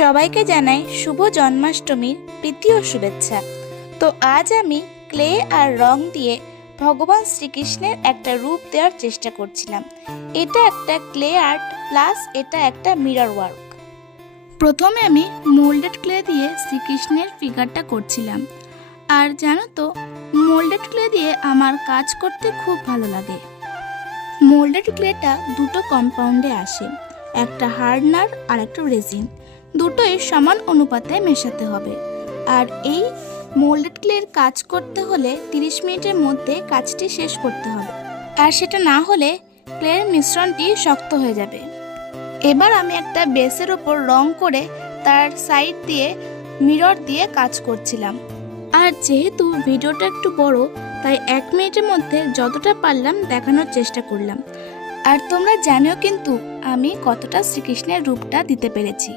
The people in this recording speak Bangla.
সবাইকে জানাই শুভ জন্মাষ্টমীর প্রীতি ও শুভেচ্ছা। তো আজ আমি ক্লে আর রং দিয়ে ভগবান শ্রীকৃষ্ণের একটা রূপ দেওয়ার চেষ্টা করছিলাম। এটা একটা ক্লে আর্ট প্লাস এটা একটা মিরর ওয়ার্ক। প্রথমে আমি মোল্ডেড ক্লে দিয়ে শ্রীকৃষ্ণের ফিগারটা করছিলাম। আর জানো তো, মোল্ডেড ক্লে দিয়ে আমার কাজ করতে খুব ভালো লাগে। মোল্ডেড ক্লেটা দুটো কম্পাউন্ডে আসে, একটা হার্ডনার আর একটা রেজিন। দুটোই সমান অনুপাতে মেশাতে হবে। আর এই মোল্ডেড ক্লের কাজ করতে হলে 30 মিনিটের মধ্যে কাজটি শেষ করতে হবে, আর সেটা না হলে ক্লের মিশ্রণটি শক্ত হয়ে যাবে। এবার আমি একটা বেসের ওপর রং করে তার সাইড দিয়ে মিরর দিয়ে কাজ করছিলাম। আর যেহেতু ভিডিওটা একটু বড়, তাই 1 মিনিটের মধ্যে যতটা পারলাম দেখানোর চেষ্টা করলাম। আর তোমরা জানিও কিন্তু আমি কতটা শ্রীকৃষ্ণের রূপটা দিতে পেরেছি।